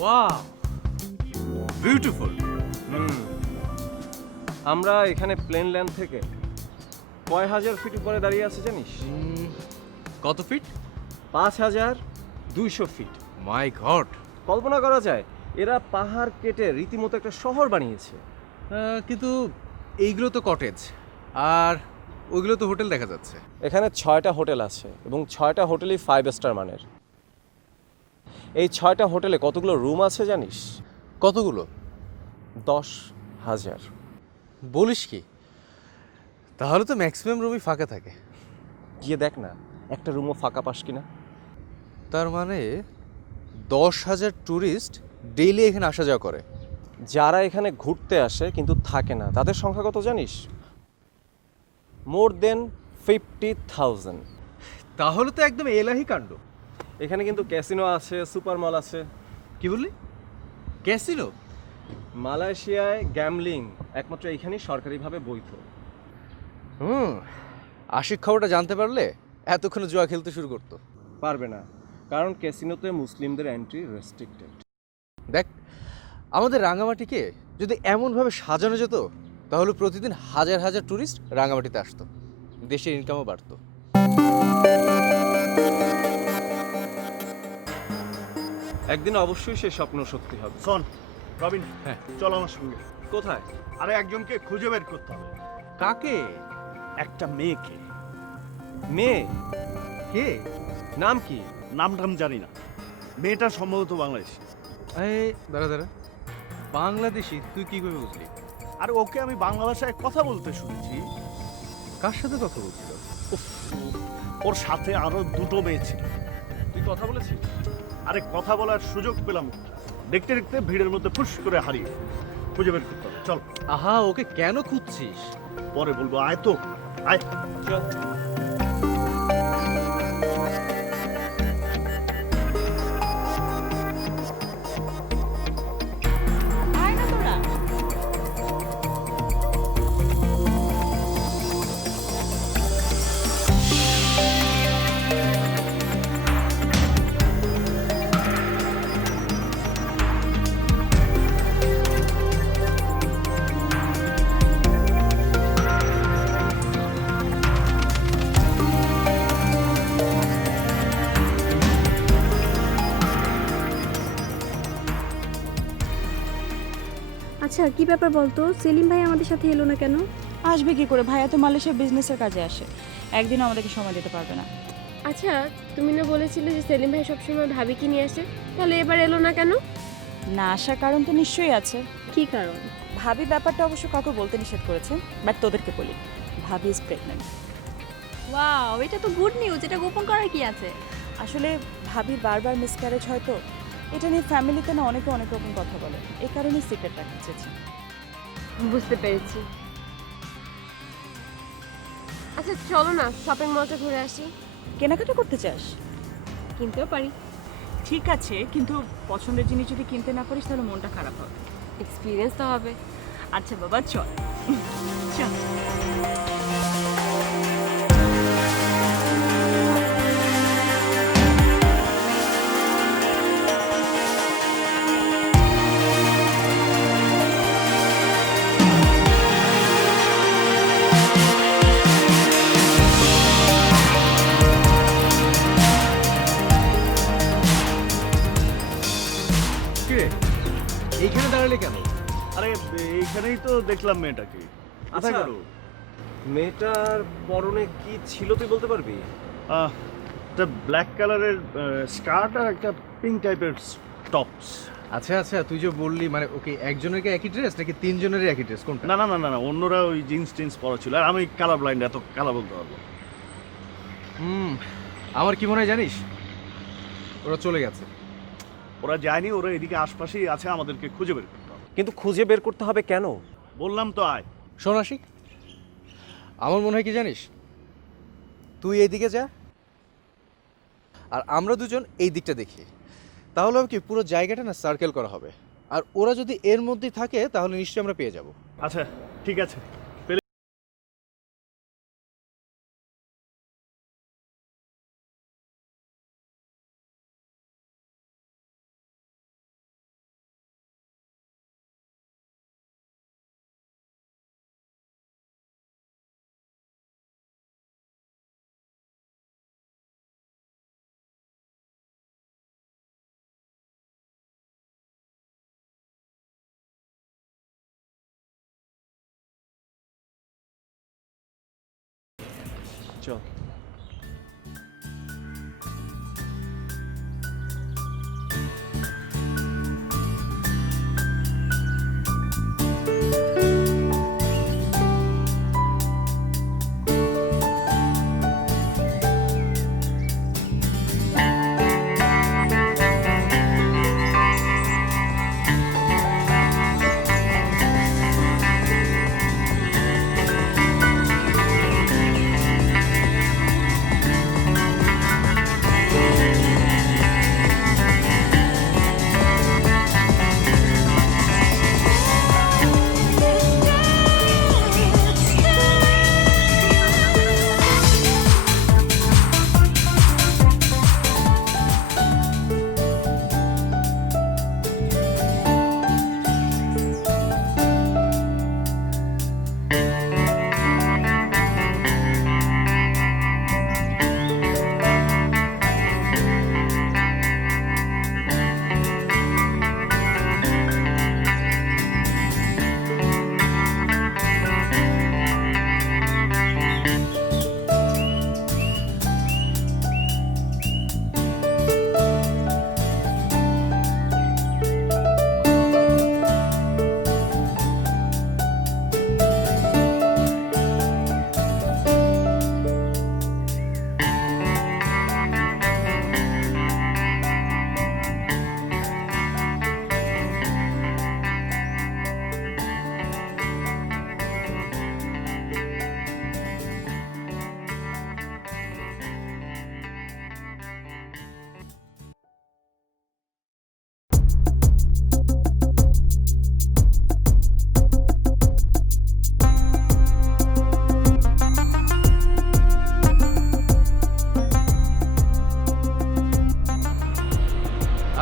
Wow, beautiful. আমরা এখানে plane land থেকে কয় হাজার ফিট উপরে দাঁড়িয়ে আছে জানিস? কত ফিট? 5200 ফিট। মাই গড। কল্পনা করা যায় এরা পাহাড় কেটে রীতিমতো একটা শহর বানিয়েছে। কিন্তু এইগুলো তো কটেজ, আর ওইগুলো তো হোটেল দেখা যাচ্ছে। এখানে 6টা হোটেল আছে এবং 6টা হোটেলই 5 স্টার মানের। এই 6টা হোটেলে কতগুলো রুম আছে জানিস? কতগুলো? 10,000। বলিস কি? তাহলে তো ম্যাক্সিমাম রুমই ফাঁকা থাকে। গিয়ে দেখ না একটা রুমও ফাঁকা পাস কিনা। তার মানে 10,000 ট্যুরিস্ট ডেইলি এখানে আসা যাওয়া করে। যারা এখানে ঘুরতে আসে কিন্তু থাকে না তাদের সংখ্যা কত জানিস? মোর দেন 50,000। তাহলে তো একদম এলাহি কাণ্ড। এখানে কিন্তু ক্যাসিনো আছে, সুপার মল আছে। কি বললি? ক্যাসিনো? মালয়েশিয়ায় গ্যামলিং একমাত্র এইখানেই সরকারিভাবে বৈধ। আশিক খবরটা জানতে পারলে এতক্ষণে জুয়া খেলতে শুরু করতো। পারবে না, কারণ ক্যাসিনোতে মুসলিমদের এন্ট্রি রেস্ট্রিক্টেড। দেখ, আমাদের রাঙামাটিকে যদি এমনভাবে সাজানো যেত তাহলে প্রতিদিন হাজার হাজার ট্যুরিস্ট রাঙামাটিতে আসতো, দেশের ইনকামও বাড়তো। একদিন অবশ্যই সেই স্বপ্ন সত্যি হবে। শোন রবিন, হ্যাঁ। চল আমার সঙ্গে। কোথায়? আরে একজনকে খুঁজে বের করতে হবে। কাকে? একটা মেয়েকে। মেয়ে? কে? নাম কি? নাম টাম জানি না, মেয়েটা সম্ভবত বাংলাদেশ। এই দাঁড়া দাঁড়া, বাংলাদেশি তুই কি করে বুঝলি? আর ওকে আমি বাংলা ভাষায় কথা বলতে শুনেছি। কার সাথে কথা বলছিল? উফ, ওর সাথে আরো দুটো মেয়ে ছিল। তুই কথা বলেছিস? আরে কথা বলার সুযোগ পেলাম না। দেখতে দেখতে ভিড়ের মধ্যে ফুস করে হারিয়ে। খুঁজে বের করতে হবে, চল। আহা, ওকে কেন খুঁজছিস? পরে বলবো, আয় তো আয়। চল। আয় না তোরা। আচ্ছা কি ব্যাপার বলতো, সেলিম ভাই আমাদের সাথে এলো না কেন? আসবে কি করে, ভাইয়া তো মালয়েশিয়া বিজনেসের কাজে আসে, একদিনও আমাদেরকে সময় দিতে পারবে না। আচ্ছা তুমি না বলেছিলে যে সেলিম ভাই সবসময় ভাবিকে নিয়ে আসে, তাহলে এবার এলো না কেন? না আসার কারণ তো নিশ্চয়ই আছে। কি কারণ? ভাবি ব্যাপারটা অবশ্য কাউকে বলতে নিষেধ করেছে, বাট তোদেরকে বলি, ভাবি ইজ প্রেগনেন্ট। ওয়াও, এটা তো গুড নিউজ। এটা গোপন করার কি আছে? আসলে ভাবির বারবার মিসক্যারেজ হয়তো, এটা নিয়ে ফ্যামিলিতে না অনেকে অনেক রকম কথা বলে, এই কারণেই সিক্রেট রাখতে চেয়েছি। বুঝতে পেরেছি। আচ্ছা চলো না শপিং মলটা ঘুরে আসি। কেনাকাটা করতে চাস? কিনতেও পারি। ঠিক আছে, কিন্তু পছন্দের জিনিস যদি কিনতে না পারিস তাহলে মনটা খারাপ হবে। এক্সপিরিয়েন্স তো হবে। আচ্ছা বাবা চল চল। কিরে, এইখানে দাঁড়ালে কেন? আরে এইখানেই তো দেখলাম মেয়েটাকে। কোথায় আচ্ছা। গেল? মেয়েটার পরনে কি ছিল তুই বলতে পারবি? একটা ব্ল্যাক কালারের স্কার্ট আর একটা পিঙ্ক টাইপের টপস। আচ্ছা আচ্ছা, তুই যে বললি মানে ওকে একজনের কি একই ড্রেস নাকি তিনজনেরই একই ড্রেস, কোনটা? না না না না না, অন্যরা ওই জিন্স টিন্স পরা ছিল। আর আমি কালার ব্লাইন্ড, এত কালা বলতে পারবো না। আমার কি মনে হয় জানিস, ওরা চলে গেছে। ওরা যায়নি, ওরা এদিকে আশপাশেই আছে, আমাদেরকে খুঁজে বের করতে হবে। কিন্তু খুঁজে বের করতে হবে কেন? বললাম তো আয়। শোন আশিক, আমার মনে হয় কি জানিস, তুই এইদিকে যা আর আমরা দুজন এই দিকটা দেখি, তাহলে হবে কি পুরো জায়গাটা না সার্কেল করা হবে, আর ওরা যদি এর মধ্যেই থাকে তাহলে নিশ্চয়ই আমরা পেয়ে যাব। আচ্ছা ঠিক আছে। চল।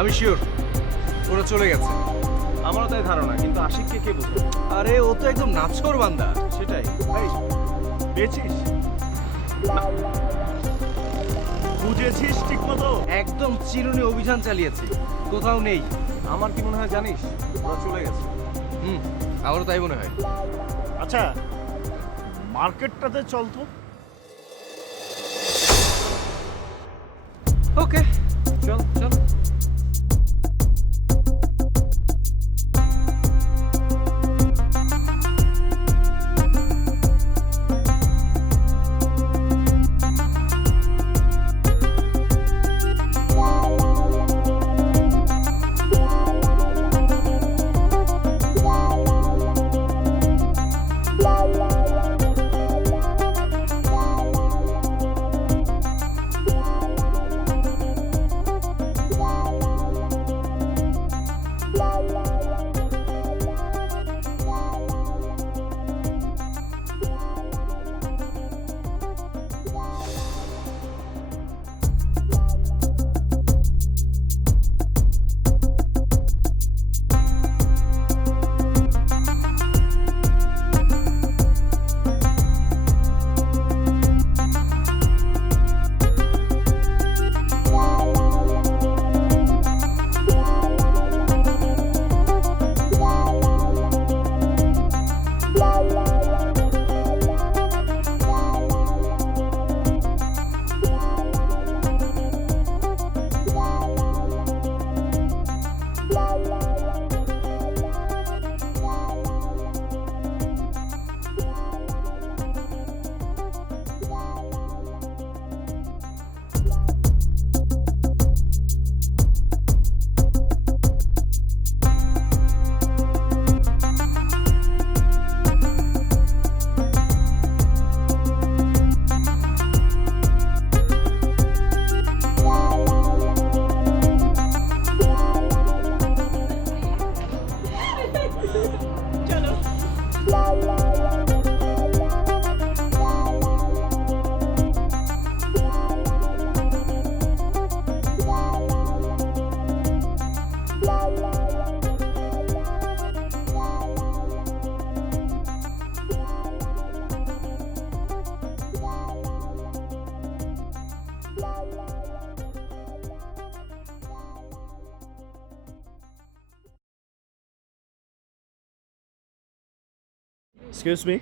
আমি শিওর ওরা চলে গেছে। আমারও তাই ধারণা, কিন্তু আশিককে কে বুঝবে? আরে ও তো একদম নাচকর বান্দা। সেটাই। এই পেয়েছিস? না। খুঁজেছিস ঠিক মতো? একদম চিরুনি অভিযান চালিয়েছি, কোথাও নেই। আমার কি মনে হয় জানিস, ওরা চলে গেছে। আমারও তাই মনে হয়। আচ্ছা, মার্কেটটাতে চল তো। ওকে, চল চল। Excuse me.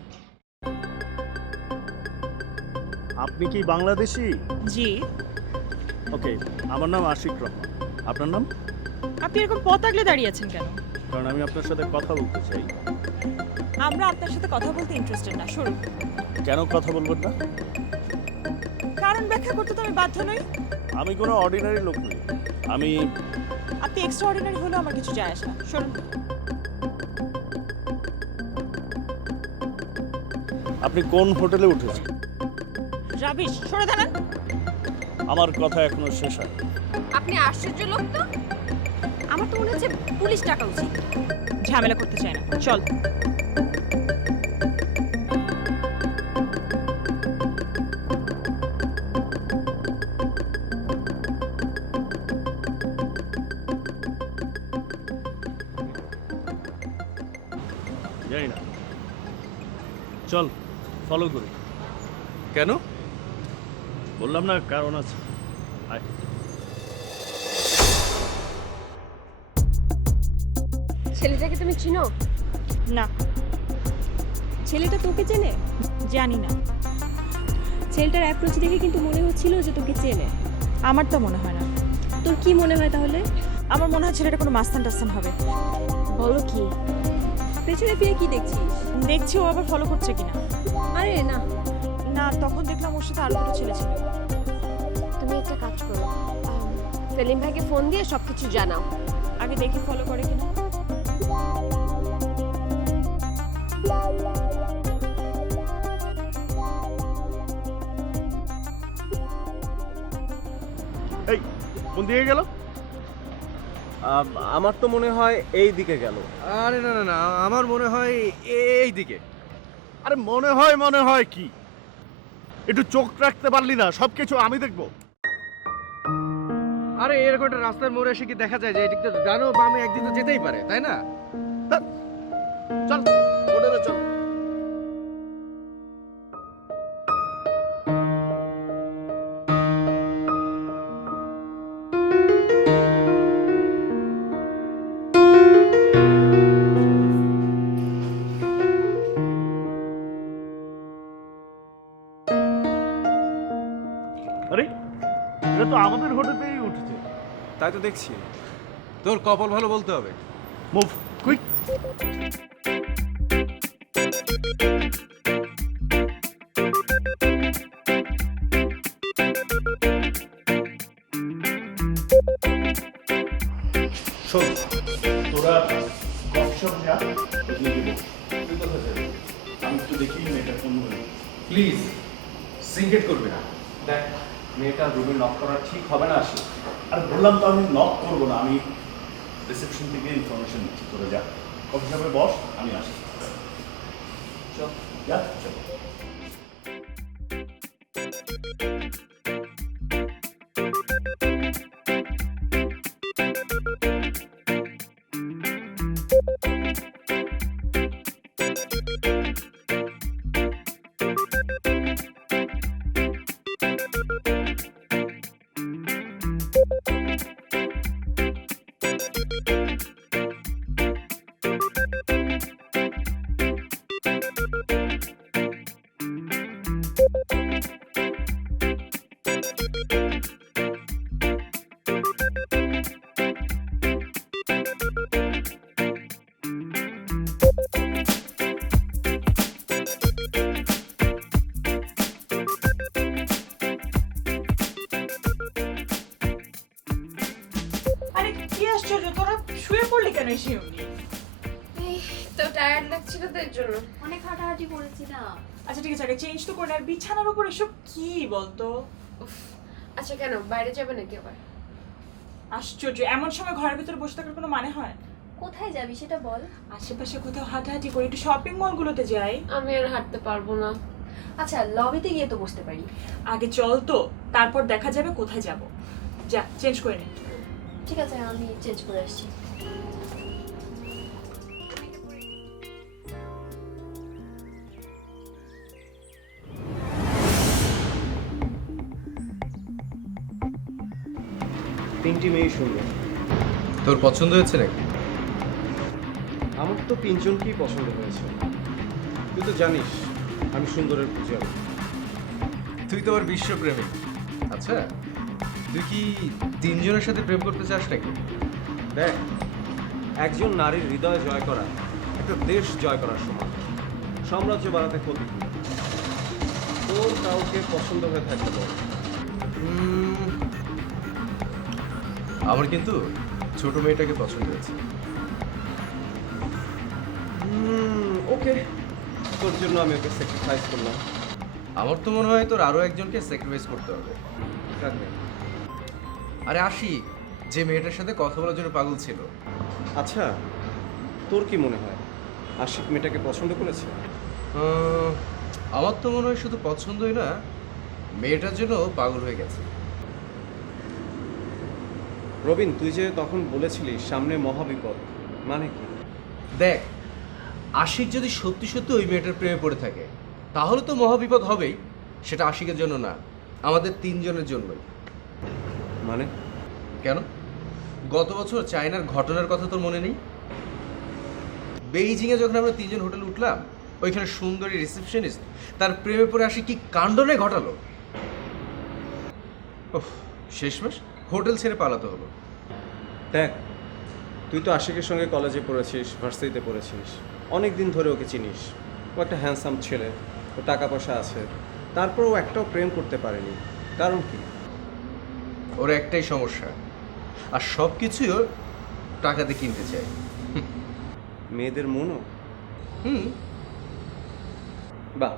আপনি কি বাংলাদেশি? জি। ওকে, আমার নাম আশিক রহমান। আপনার নাম? আপনি এরকম পথ আগলে দাঁড়িয়ে আছেন কেন? কারণ আমি আপনার সাথে কথা বলতে চাই। আমরা আপনার সাথে কথা বলতে ইন্টারেস্টেড না, শুরু। কেন কথা বলবেন না? কারণ ব্যাখ্যা করতে তো আমি বাধ্য নই। আমি কোনো অর্ডিনারি লোক নই। আমি আপনি এক্সট্রা অর্ডিনারি হলেও আমার কিছু যায় আসে না, শুনুন। আপনি কোন হোটেলে উঠেছেন? রাবিশ, সরে দাঁড়ান। আমার কথা এখনো শেষ হয়। আপনি আশ্চর্য লোক তো। আমার তো মনে হচ্ছে পুলিশ ডাকা উচিত। ঝামেলা করতে চাই না, চল। জানি না, চল ফলো করি। কেন? বললাম না কারণ আছে। আয়। ছেলেটাকে তুমি চিনো? না, ছেলেটা তোকে চেনে? জানি না। ছেলেটার অ্যাপ্রোচ দেখে কিন্তু মনে হচ্ছিল যে তোকে চেনে। আমার তো মনে হয় না। তোর কি মনে হয় তাহলে? আমার মনে হয় ছেলেটা কোনো মাস্তান টাস্তান হবে। বলো কি? পেছনে ফিরে কি দেখছিস? দেখছি ও আবার ফলো করছে কিনা। আরে না, না, তখন দেখলাম ওর সাথে আরো দুটো ছেলে ছিল। তুমি একটা কাজ করো, সেলিম ভাইকে ফোন দিয়ে সবকিছু জানাও। আগে দেখি ফলো করে কিনা। এই কোন দিকে গেল? আমার তো মনে হয় এই দিকে গেল। আরে না না না, আমার মনে হয় এই দিকে। আরে মনে হয় কি? একটু চোখ রাখতে পারলি না? সবকিছু আমি দেখবো। আরে এরকম একটা রাস্তার মোড়ে এসে কি দেখা যায় যে এদিকটা ডানো বামে একদিন তো যেতেই পারে, তাই না? চল হোটেলে চল। আরে এটা তো আমাদের হোটেলেই উঠেছে। তাই তো দেখছি। তোর কপাল ভালো বলতে হবে। Move quick. শোন, তোরা গপশপ যা, ওদিকে বস। তুই কোথায় যাবি? আমি একটু দেখি মেয়েটা ফোন করে। প্লিজ সিঙ্গেট করবে না। দেখ, মেয়েটা রুমে নক করা ঠিক হবে না। আসি আর বললাম তো আমি নক করবো না, আমি রিসেপশন থেকে ইনফরমেশন নিচ্ছি। তোরা যা, কফি শপে বস, আমি আসি। চল যা, চল। আরে কি আশ্চর্য, তোরা শুয়ে পড়লি কেন এসে? তো টায়ার্ড লাগছিল তো এর জন্য। অনেক হাঁটাহাঁটি করেছি না। আচ্ছা ঠিক আছে, আগে চেঞ্জ তো করে। আর বিছানার উপর এসব কি বলতো? আচ্ছা কেন, বাইরে যাবে নাকি আবার? আশ্চর্য, এমন সময় ঘরের ভিতরে বসে থাকার কোনো মানে হয়? কোথায় যাবি সেটা বল। আশেপাশে কোথাও হাঁটাহাঁটি করি, একটু শপিং মলগুলোতে যাই। আমি আর হাঁটতে পারবো না। আচ্ছা লবিতে গিয়ে তো বসতে পারি। আগে চল তো, তারপর দেখা যাবে কোথায় যাব। যা চেঞ্জ করে নে। ঠিক আছে, আমি চেঞ্জ করে আসছি। তিনটি মেয়ে সুন্দর। তোর পছন্দ হয়েছে নাকি? আমার তো তিনজনকেই পছন্দ হয়েছে। তুই তো জানিস আমি সুন্দরের পূজারি। তুই তো আমার বিশ্বপ্রেমিক। আচ্ছা, তুই কি তিনজনের সাথে প্রেম করতে চাস নাকি? দেখ, একজন নারীর হৃদয় জয় করা একটা দেশ জয় করার সমান। সাম্রাজ্য বাড়াতে ক্ষতি কি? তোর কাউকে পছন্দ হয়ে থাকলে বল। আমার কিন্তু ছোট মেয়েটাকে পছন্দ হয়েছে। ওকে, তোর জন্য আমি ওকে স্যাক্রিফাইস করলাম। আমার তো মনে হয় তোর আরো একজনকে স্যাক্রিফাইস করতে হবে। কাকে? আরে আশিক, যে মেয়েটার সাথে কথা বলার জন্য পাগল ছিল। আচ্ছা, তোর কি মনে হয় আশিক মেয়েটাকে পছন্দ করেছে? আমার তো মনে হয় শুধু পছন্দই না, মেয়েটার জন্য পাগল হয়ে গেছে। রবিন, তুই যে তখন বলেছিলি সামনে মহাবিপদ, মানে কি? দেখ, আশিক যদি সত্যি সত্যি ওই মেয়েটার প্রেমে পড়ে থাকে তাহলে তো মহাবিপদ হবেই। সেটা আশিকের জন্য না, আমাদের তিনজনের জন্যই। মানে? কেন? গত বছর চায়নার ঘটনার কথা তোর মনে নেই? বেইজিংয়ে যখন আমরা তিনজন হোটেলে উঠলাম, ওইখানে সুন্দরী রিসেপশনিস্ট তার প্রেমে পড়ে আসি কি কাণ্ডনে ঘটালো। ওহ, শেষমেশ হোটেল ছেড়ে পালাতে হলো। দেখ, তুই তো আশিকের সঙ্গে কলেজে পড়েছিস, ভার্সিটিতে পড়েছিস, অনেক দিন ধরে ওকে চিনিস। ও একটা হ্যান্ডসাম ছেলে, ও টাকা পয়সা আছে, তারপর ও একটাও প্রেম করতে পারেনি। কারণ কি? ওর একটাই সমস্যা, আর সব কিছুই ও টাকাতে কিনতে চায়। মেয়েদের মনও? হুম। বাহ।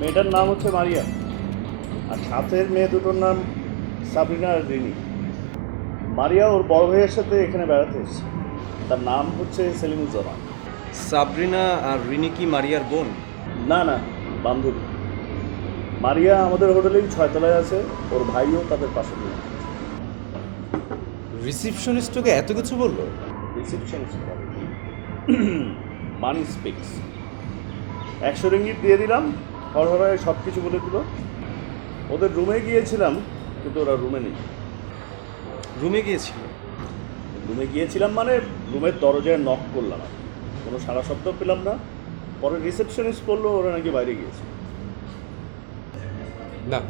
মেয়েটার নাম হচ্ছে মারিয়া, আর সাথের মেয়ে দুটোর নাম সাবরিনা আর রিনি। মারিয়া ওর বড় ভাইয়ের সাথে এখানে বেড়াতে এসেছে, তার নাম হচ্ছে সেলিমুজ্জামান। সাবরিনা আর রিনি কি মারিয়ার বোন? না না, বান্ধবী। মারিয়া আমাদের হোটেলেই 6 তলায় আছে, ওর ভাইও তাদের পাশে নিয়ে। রিসিপশনিস্টকে এত কিছু বললো? রিসিপশনিস্ট মানি স্পিক্স। 100 রিঙ্গিট দিয়ে দিলাম, হরহরায় সব কিছু বলে দিল। ওদের রুমে গিয়েছিলাম, কিন্তু ওরা রুমে নেই। রুমে গিয়েছিল? রুমে গিয়েছিলাম মানে রুমের দরজায় নক করলাম, আর কোনো সারা শব্দ পেলাম না। পরে রিসেপশনিস্ট বললো ওরা নাকি বাইরে গিয়েছে। না,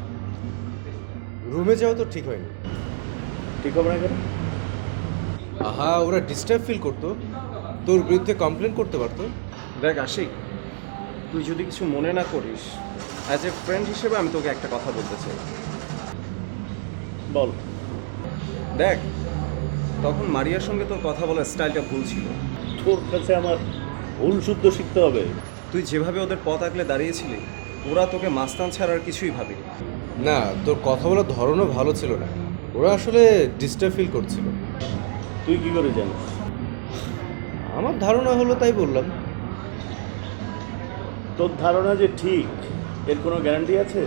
রুমে যাওয়া তো ঠিক হয়নি। ঠিক হবে না কেন? আহা, ওরা ডিস্টার্ব ফিল করতো, তোর বিরুদ্ধে কমপ্লেন করতে পারতো। দেখ আশিক, তুই যদি কিছু মনে না করিস, অ্যাজ এ ফ্রেন্ড হিসেবে আমি তোকে একটা কথা বলতে চাই। বল। দেখ, তখন মারিয়ার সঙ্গে তোর কথা বলার স্টাইলটা ভুল ছিল। তোর কাছে আমার ভুল শুদ্ধ শিখতে হবে? তুই যেভাবে ওদের পথ আগলে দাঁড়িয়েছিলি, ওরা তোকে মাস্তান ছাড়া আর কিছুই ভাবেনি। না, তোর কথা বলার ধরনও ভালো ছিল না, ওরা আসলে ডিস্টার্ব ফিল করছিল। তুই কি করে জানিস? আমার ধারণা হলো তাই বললাম। তোর ধারণা যে ঠিক, এর কোনো গ্যারান্টি আছে?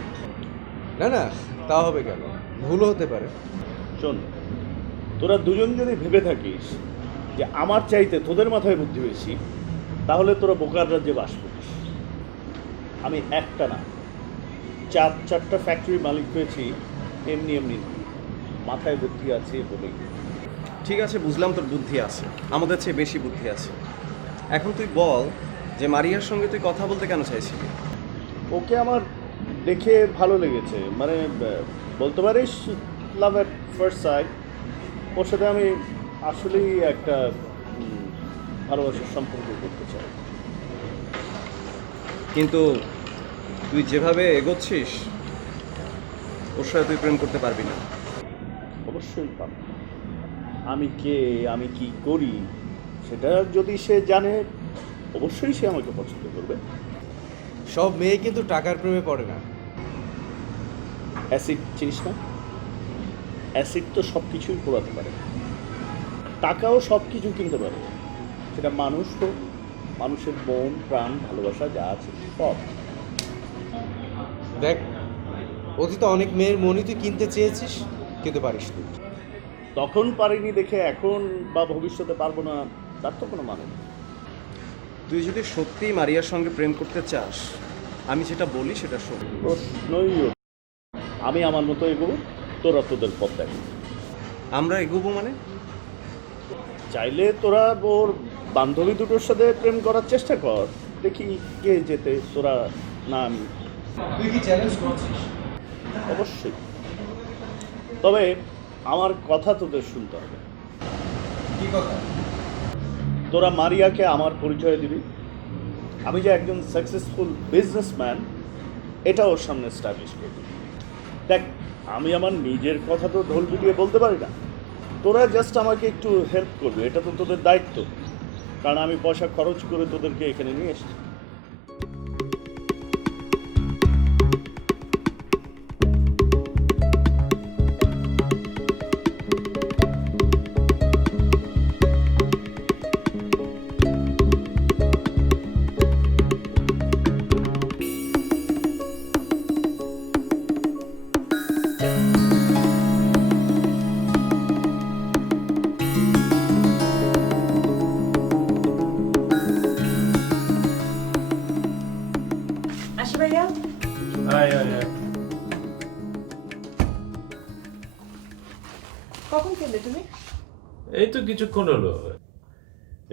না না, তা হবে কেন, ভুলও হতে পারে। শোন, তোরা দুজন যদি ভেবে থাকিস যে আমার চাইতে তোদের মাথায় বুদ্ধি বেশি, তাহলে তোরা বোকার রাজ্যে বাস করিস। আমি একটা না, চারটা ফ্যাক্টরি মালিক হয়েছি এমনি এমনি না। মাথায় বুদ্ধি আছে বলেই। ঠিক আছে, বুঝলাম তোর বুদ্ধি আছে, আমাদের চেয়ে বেশি বুদ্ধি আছে। এখন তুই বল যে মারিয়ার সঙ্গে তুই কথা বলতে কেন চাইছিলি? ওকে আমার দেখে ভালো লেগেছে, মানে বলতে পারিস লাভ অ্যাট ফার্স্ট সাইট। ওর সাথে আমি আসলেই একটা ভালোবাসার সম্পর্ক করতে চাই। কিন্তু তুই যেভাবে এগোচ্ছিস ওর সাথে তুই প্রেম করতে পারবি না। অবশ্যই পাব। আমি কে, আমি কি করি সেটা যদি সে জানে, অবশ্যই সে আমাকে পছন্দ করবে। সব মেয়ে কিন্তু টাকার প্রেমে পড়ে না। অ্যাসিড চিনিস না? অ্যাসিড তো সব কিছুই পোড়াতে পারে, টাকাও সব কিছু কিনতে পারে। সেটা মানুষ হোক, মানুষের মন, প্রাণ, ভালোবাসা যা আছে সব। দেখ, অতীতে অনেক মেয়ের মনই তুই কিনতে চেয়েছিস কিন্তু পারিস তুই। তখন পারিনি দেখে এখন বা ভবিষ্যতে পারবো না, তার তো কোনো মানে নেই। তুই যদি সত্যিই মারিয়ার সঙ্গে প্রেম করতে চাস, আমি যেটা বলি সেটা শোন। প্রশ্নই ওঠে। আমি আমার মতো এগোবো, তোরা তোদের পথ দেখ। আমরা এগোবো মানে? চাইলে তোরা ওর বান্ধবী দুটোর সাথে প্রেম করার চেষ্টা কর, দেখি কে যেতে, তোরা না আমি। তুই কি চ্যালেঞ্জ করছিস? অবশ্যই, তবে আমার কথা তোদের শুনতে হবে। কি কথা? তোরা মারিয়াকে আমার পরিচয় দিবি, আমি যে একজন সাকসেসফুল বিজনেসম্যান এটা ওর সামনে এস্টাবলিশ করবি। দেখ, আমি আমার নিজের কথা তো ঢোল পিটিয়ে বলতে পারি না, তোরা জাস্ট আমাকে একটু হেল্প করবে, এটা তো তোদের দায়িত্ব, কারণ আমি পয়সা খরচ করে তোদেরকে এখানে নিয়ে এসেছি। আসি ভাইয়া। কখন ফিরলে তুমি? এই তো কিছুক্ষণ হলো,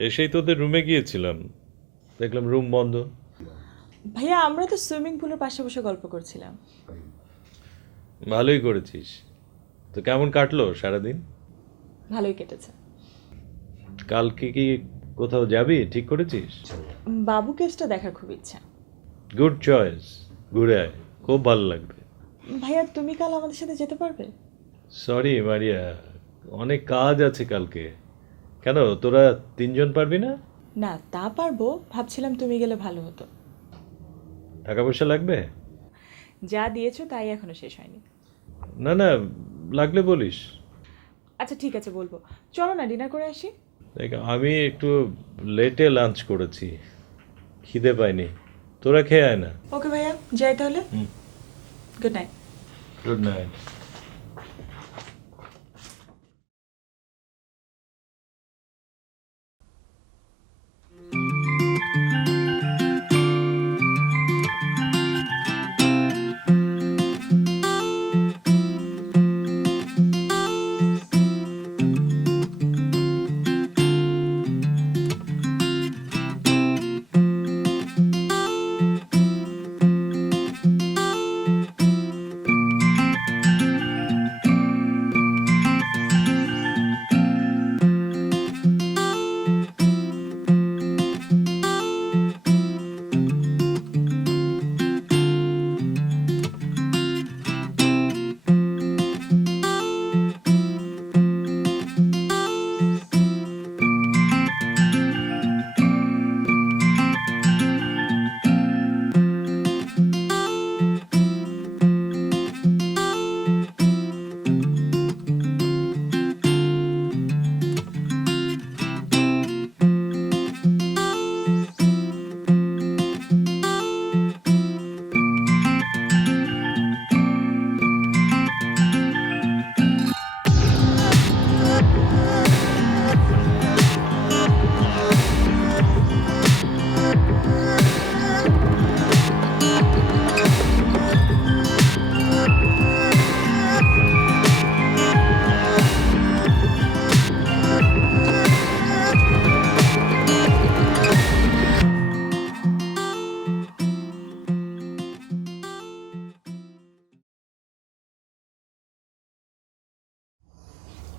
এসেই তোদের রুমে গিয়েছিলাম, দেখলাম রুম বন্ধ। ভাইয়া, আমরা তো সুইমিং পুলের পাশে বসে গল্প করছিলাম। ভালোই করেছিস। তো কেমন কাটলো সারাদিন? ভালোই কেটেছে। কালকে কি কোথাও যাবি ঠিক করেছিস? বাবু কেসটা দেখার খুব ইচ্ছা। গুড চয়েস, ঘুরে আয়, খুব ভালো লাগবে। ভাইয়া, তুমি কাল আমাদের সাথে যেতে পারবে? সরি মারিয়া, অনেক কাজ আছে কালকে। কেন, তোরা তিনজন পারবি না? না, তা পারবো, ভাবছিলাম তুমি গেলে ভালো হতো। টাকা পয়সা লাগবে? যা দিয়েছো তাই এখনো শেষ হয়নি। না না, লাগলে বলিস। আচ্ছা ঠিক আছে, বলবো। চলো না, ডিনার করে আসি। দেখ, আমি একটু লেটে লাঞ্চ করেছি, খিদে পাইনি, তোরা খেয়ে আয় না। ওকে ভাইয়া, যাই তাহলে। Hmm. Good night. Good night.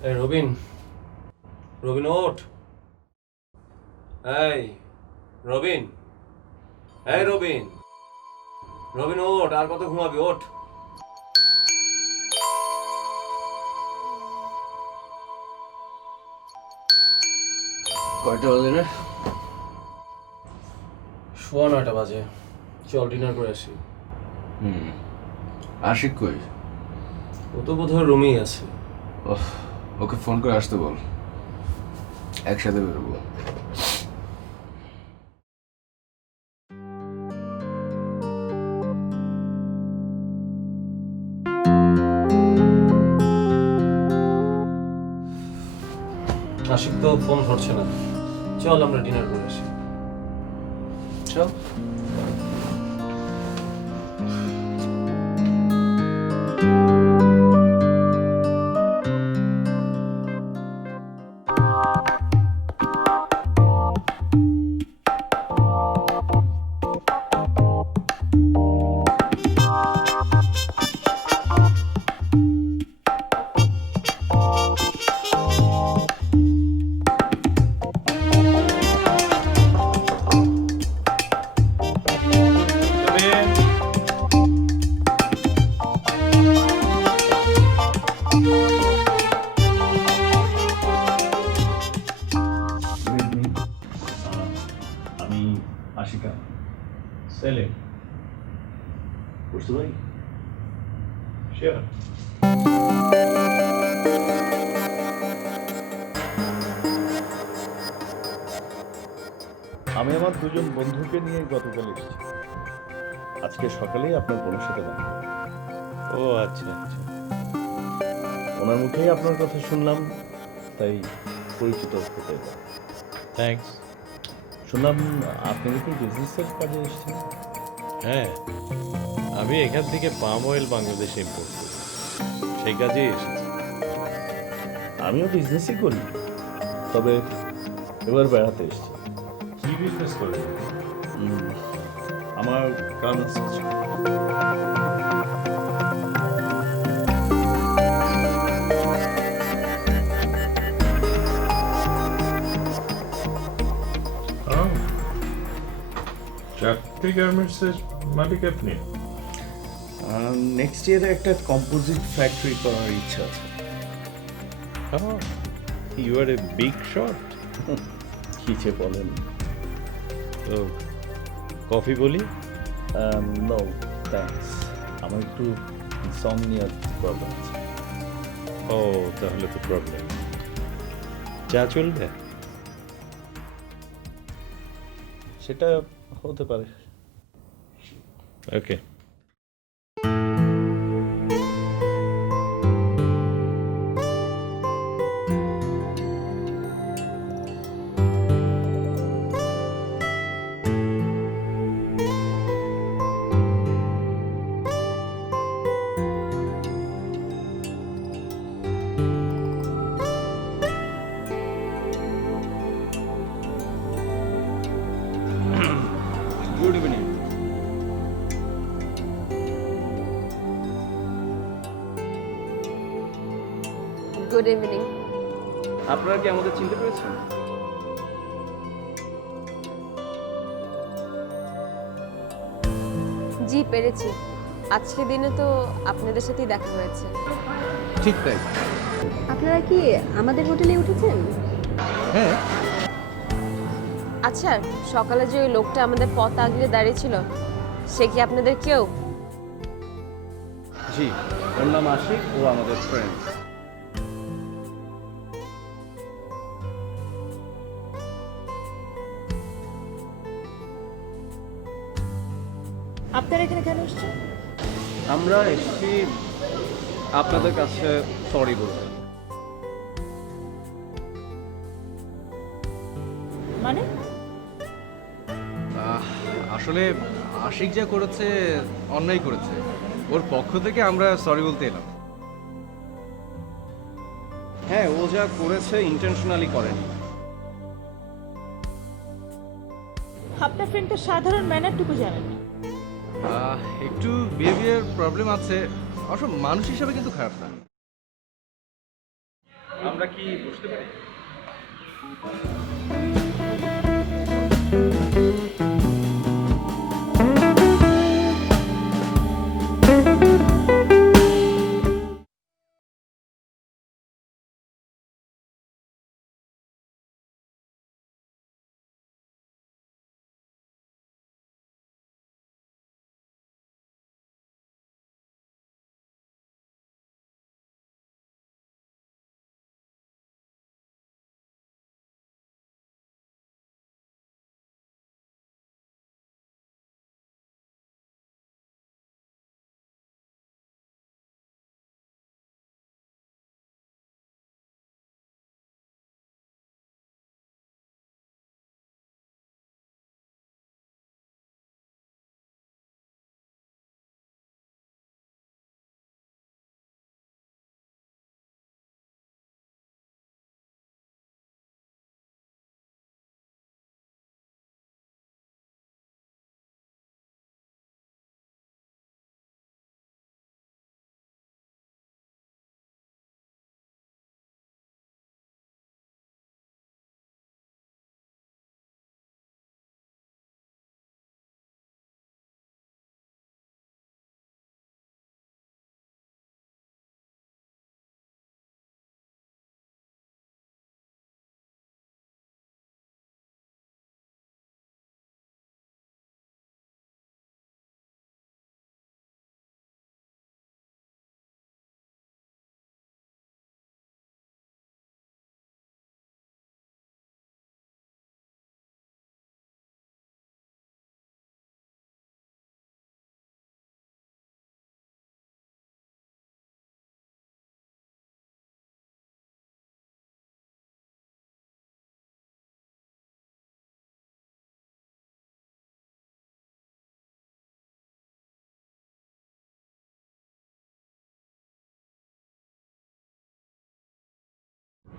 এই রবিন, রবিন ওঠ। এই রবিন, এই রবিন, রবিন ওঠ, আর কত ঘুমাবি, ওঠ। কয়টা বাজে রে? 9:15 বাজে। চল ডিনার করে আসি। আশিক কই? ও তো বোধহয় রুমেই আছে। ওকে ফোন করে আসতে বল, একসাথে বেরোবো। আশিক তো ফোন ধরছে না। চল আমরা ডিনার করে আসি। চল। আমি আশিকা। সেলিম, বুঝতে পারি। শিওর। আমি আমার দুজন বন্ধুকে নিয়ে গতকাল এসেছি। আজকে সকালেই আপনার বোনের সাথে দেখা হলো। ও আচ্ছা আচ্ছা। ওনার মুখেই আপনার কথা শুনলাম, তাই পরিচিত হতে এলাম। থ্যাঙ্কস। শুনলাম আপনি কি বিজনেসের কাজে এসেছেন? হ্যাঁ, আমি এখান থেকে পাম অয়েল বাংলাদেশে ইম্পোর্ট করি, সেই কাজেই এসেছি। আমিও বিজনেসই করি, তবে এবার বেড়াতে এসেছি। কি বিজনেস করেন? আমার গার্মেন্টস আছে। চাকরি গার্মেন্টসের মালিক আপনি? নেক্সট ইয়ারে একটা কম্পোজিট ফ্যাক্টরি করার ইচ্ছা আছে। You are a big shot. কি যে বলেন। তো কফি বলি? নো থ্যাঙ্কস, আমার একটু ইনসমনিয়ার প্রবলেম আছে। ও তাহলে তো প্রবলেম। চা চলবে? সেটা হতে পারে। Okay. Good evening. Good evening. আপনারা কি আমাদের চিনতে পেরেছেন? জি পেরেছি, আজকের দিনে তো আপনাদের সাথেই দেখা হয়েছে। ঠিক তাই। আপনারা কি আমাদের হোটেলে উঠেছেন? হ্যাঁ। আচ্ছা, সকালে যে ওই লোকটা আমাদের পথ আগলে দাঁড়িয়েছিল, সে কি আপনাদের কেউ? জি, ওর নাম আশিক, ও আমাদের ফ্রেন্ড। আপনারা এখানে কেন এসেছেন? আমরা এসেছি আপনাদের কাছে সরি বলতে। মানে? আসলে আশিক যা করেছে অন্যায় করেছে, ওর পক্ষ থেকে আমরা সরি বলতে এলাম। হ্যাঁ, ও যা করেছে ইন্টেনশনালি করেনি। আপনার ফ্রেন্ডের সাধারণ ম্যানারটুকু জানেন না। একটু বিহেভিয়ার প্রবলেম আছে, অবশ্য মানুষ হিসাবে কিন্তু খারাপ না। আমরা কি বসতে পারি?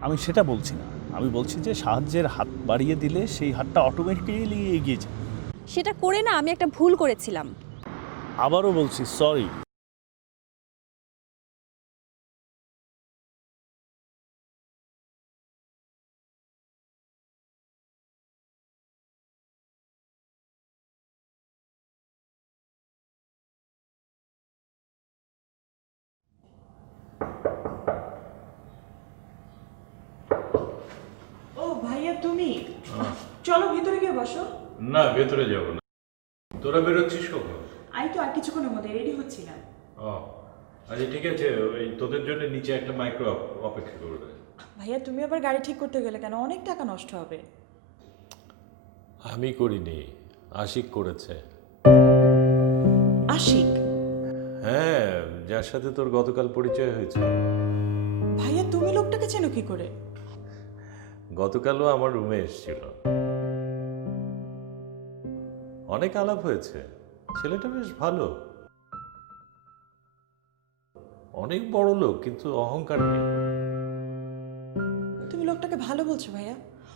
আমি সেটা বলছি না, আমি বলছি যে সাহায্যের হাত বাড়িয়ে দিলে সেই হাতটা অটোমেটিক্যালি এগিয়ে যায়। সেটা করে না আমি একটা ভুল করেছিলাম। আবারও বলছি সরি। ও ভাইয়া তুমি, চলো ভিতরে গিয়ে বসো। না, ভেতরে যাব না। তোরা বেরোচ্ছিস কখন? আমি তো আর কিছুক্ষণের মধ্যে রেডি হচ্ছিলাম। ও আচ্ছা, ঠিক আছে। ওই তোদের জন্য নিচে একটা মাইক্রো অপেক্ষা করবে। ভাইয়া তুমি আবার গাড়ি ঠিক করতে গেলে কেন? অনেক টাকা নষ্ট হবে। আমি করিনি, আশিক করেছে। আশিক? হ্যাঁ, যার সাথে তোর গতকাল পরিচয় হয়েছে। ভাইয়া তুমি লোকটাকে চেনো কি করে? গতকালও আমার রুমে এসেছিল, অনেক আলাপ হয়েছে। ছেলেটা বেশ ভালো, অনেক বড় লোক, কিন্তু অহংকার নেই। তুমি লোকটাকে ভালো বলছো ভাইয়া?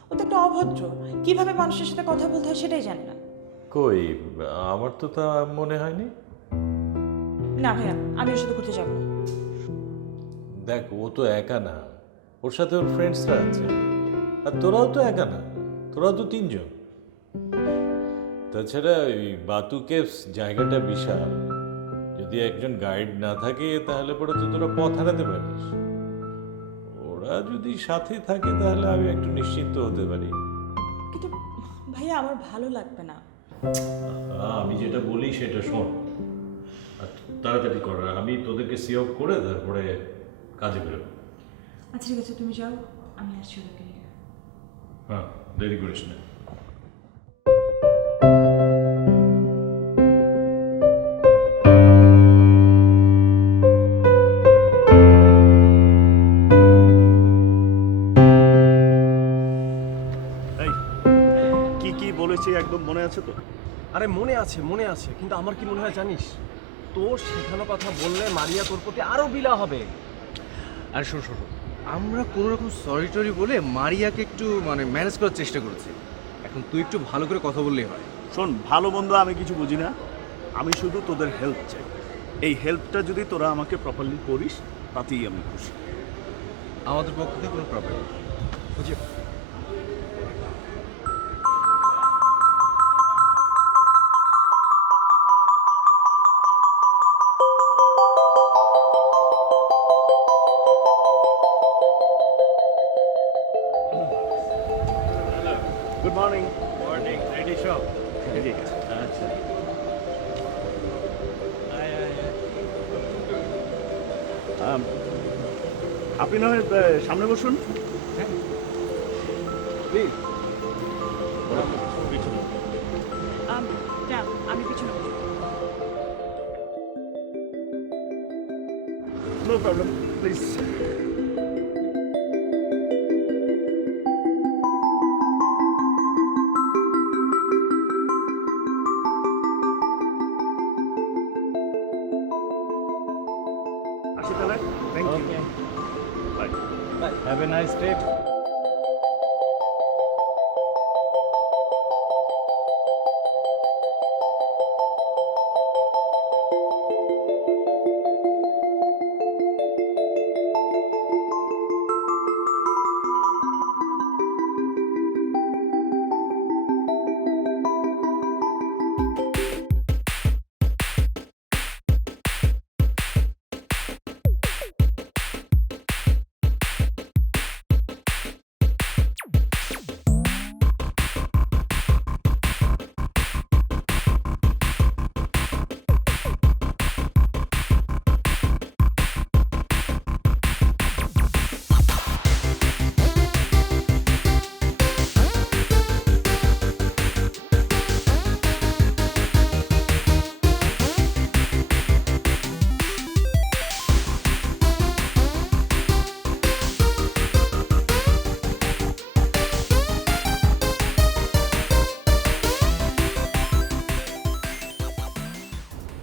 ও তো একটা অভদ্র, কিভাবে মানুষের সাথে কথা বলতে হয় সেটাই জানে না। কই, আমার তো তা মনে হয়নি। না ভাইয়া, আমি ওর সাথে ঘুরতে যাবো না। দেখ, ও তো একা না, ওর সাথে ওর ফ্রেন্ডসরা আছে। আর তোরাও তো একা না, তোরাও তো তিনজন। তাছাড়া ওই বাতু কেভস জায়গাটা বিশাল, যদি একজন গাইড না থাকে তাহলে পরে তো তোরা পথ হারাতে পারিস। ওরা যদি সাথে থাকে তাহলে আমি একটু নিশ্চিন্ত হতে পারি। কিন্তু ভাইয়া আমার ভালো লাগবে না। আমি যেটা বলি সেটা শোন, আর তাড়াতাড়ি কর। আমি তোদেরকে সি আউট করে তারপরে কাজে বেরোবো। আচ্ছা ঠিক আছে, তুমি যাও, আমি আসছি ওদেরকে নিয়ে। হ্যাঁ, দেরি করিস না। এই কি কি বলেছি একদম মনে আছে তো? আরে মনে আছে, মনে আছে, কিন্তু আমার কি মনে হয় জানিস, তোর শেখানো কথা বললে মারিয়া তোর প্রতি আরো বিলা হবে। আর শোন, আমরা কোনো রকম সরি টরি বলে মারিয়াকে একটু ম্যানেজ করার চেষ্টা করেছি। এখন তুই একটু ভালো করে কথা বললেই হয়। শোন, ভালো মন্দ আমি কিছু বুঝি না, আমি শুধু তোদের হেল্প চাই। এই হেল্পটা যদি তোরা আমাকে প্রপারলি করিস তাতেই আমি খুশি। আমাদের পক্ষ থেকে কোনো প্রবলেম বুঝি। Good morning. মর্নিং, রেডি সব? জি, আচ্ছা। আপনি না হয় সামনে বসুন। প্লিজ। পিছনে। আমি পিছনে নো প্রবলেম, প্লিজ। আসি তাহলে। Thank you. Bye. Have a nice trip.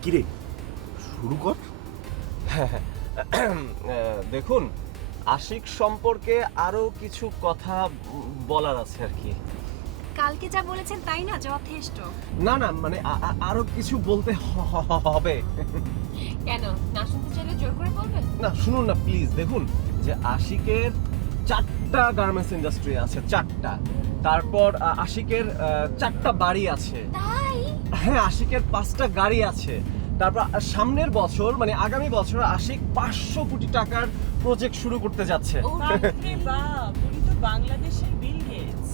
কিরে, শুরু কর। দেখুন, আশিক সম্পর্কে আরো কিছু কথা বলার আছে আর কি। কালকে যা বলেছেন তাই না যথেষ্ট। না না, মানে আরো কিছু বলতে হবে। কেন না শুনতে চাইলে জোর করে বলবেন? না শুনুন না প্লিজ। দেখুন যে আশিকের 4টা গার্মেন্টস ইন্ডাস্ট্রি আছে, 4টা। তারপর আশিকের 4টা বাড়ি আছে। তাই? হ্যাঁ, আশিকের 5টা গাড়ি আছে। তারপর সামনের বছর মানে আগামী বছর আশিক 500 কোটি টাকার প্রজেক্ট শুরু করতে যাচ্ছে। ও বাপরে বাপ, উনি তো বাংলাদেশের বিল গেটস।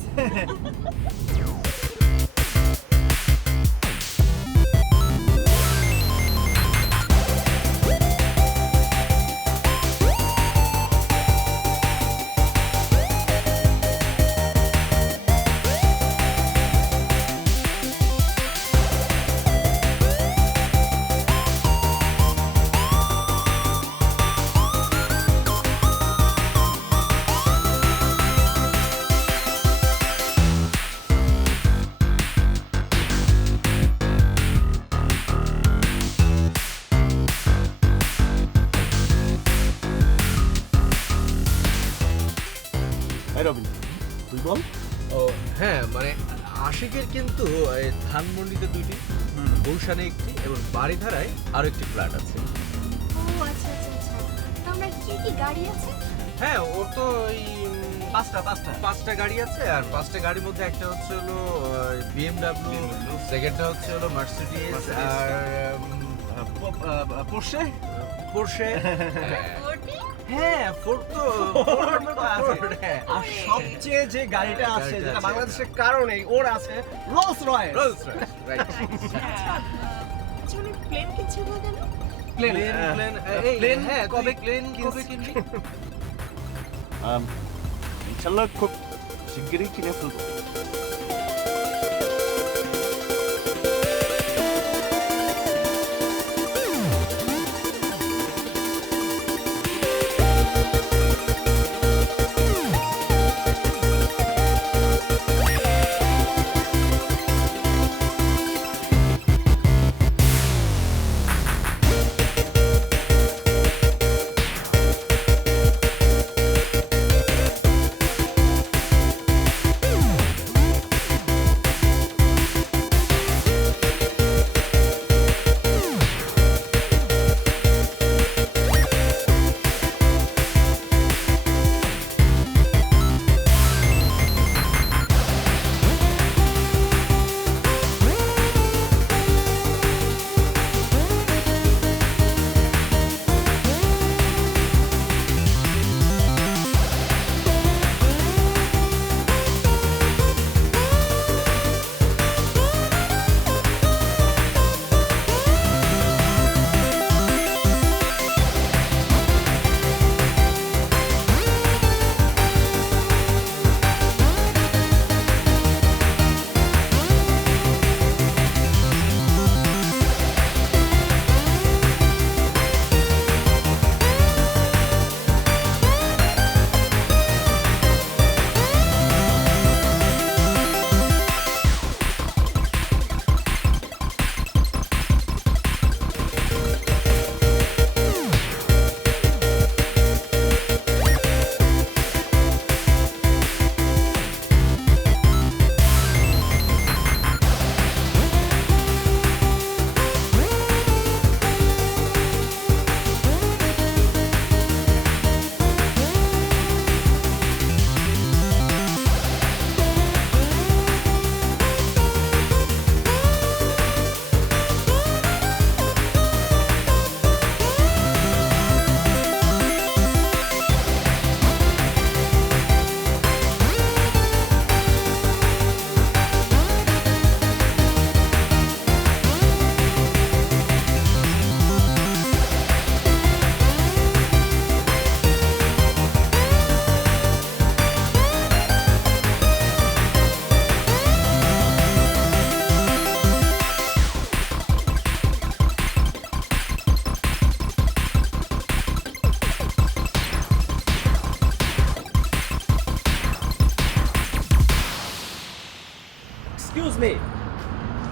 এই রবিন, তুই বল। ও হ্যাঁ, মানে আশিকের কিন্তু এই ধানমন্ডিতে 2টি, গুলশানে 1টি এবং বাড়িধারায় আরো 1টি ফ্ল্যাট আছে। ও আচ্ছা আচ্ছা আচ্ছা। তো আমরা কি কি গাড়ি আছে? হ্যাঁ, ওর তো ওই 5টা গাড়ি আছে। আর 5টা গাড়ির মধ্যে একটা হচ্ছে হলো BMW, সেকেন্ডটা হচ্ছে হলো মার্সিডিজ, আর পোর্শে। পোরশে। হ্যাঁ, ফোর্ড তো আছে। আর সবচেয়ে যে গাড়িটা আছে যেটা বাংলাদেশের কারণেই ওর আছে, রোলস রয়েস। রাইট। আচ্ছা উনি প্লেন কিনছে না কেন? প্লেন প্লেন হ্যাঁ, কবে কিনবি? ইনশাল্লাহ খুব শিগগিরই কিনে ফেলবো।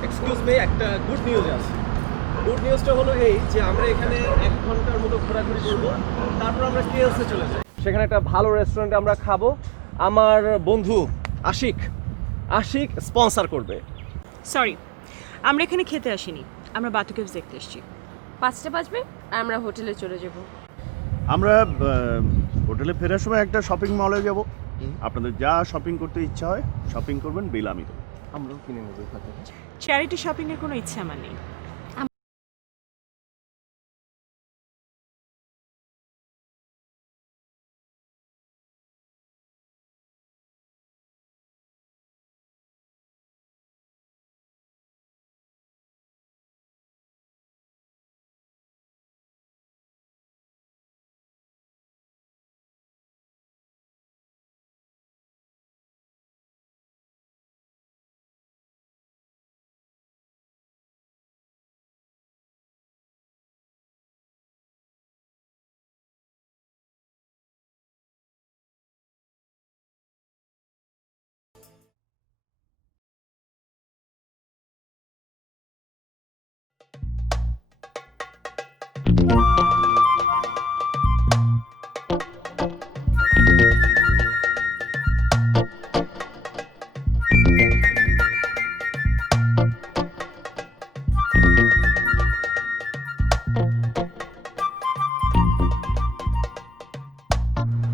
এক্সকিউজ মি, একটা গুড নিউজ আছে। গুড নিউজটা হলো এই যে আমরা এখানে 1 ঘন্টার মতো ঘোরাঘুরি করবো, তারপর আমরা কেএলসি চলে যাই। সেখানে একটা ভালো রেস্টুরেন্টে আমরা খাবো। আমার বন্ধু আশিক স্পন্সর করবে। সরি, আমরা এখানে খেতে আসিনি, আমরা বাটু কেভস দেখতে এসেছি। 5টা বাজবে আর আমরা হোটেলে চলে যাব। আমরা হোটেলে ফেরার সময় একটা শপিং মলে যাব। আপনাদের যা শপিং করতে ইচ্ছা হয় শপিং করবেন, বিল আমি দেবো। আমরাও কিনে নেবো এখান থেকে। চ্যারিটি শপিং এর কোনো ইচ্ছে আমার নেই।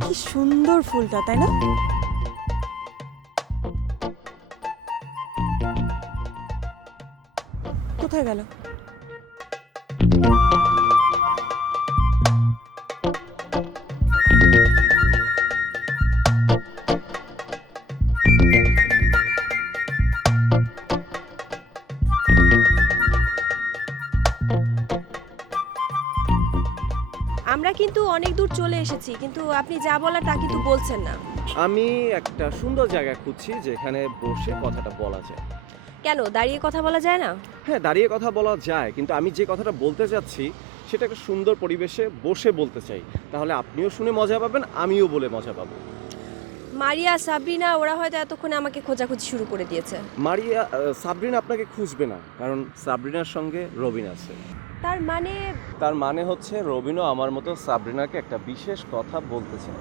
কি সুন্দর ফুলটা, তাই না? কোথায় গেল? আমরা কিন্তু অনেক দূর চলে এসেছি, কিন্তু আপনি যা বলার তা কিন্তু বলছেন না। আমি একটা সুন্দর জায়গা খুঁজছি যেখানে বসে কথাটা বলা যায়। কেন দাঁড়িয়ে কথা বলা যায় না? হ্যাঁ, দাঁড়িয়ে কথা বলা যায়, কিন্তু আমি যে কথাটা বলতে চাচ্ছি সেটা একটা সুন্দর পরিবেশে বসে বলতে চাই। তাহলে আপনিও শুনে মজা পাবেন, আমিও বলে মজা পাবো। মারিয়া, সাবরিনা ওরা হয়তো এতক্ষণে আমাকে খোঁজাখুঁজি শুরু করে দিয়েছে। সাবরিনা আপনাকে খুঁজবে না, কারণ সাবরিনার সঙ্গে রবিন আছে। তার মানে হচ্ছে রবিনও আমার মতো সাবরিনাকে একটা বিশেষ কথা বলতে চায়।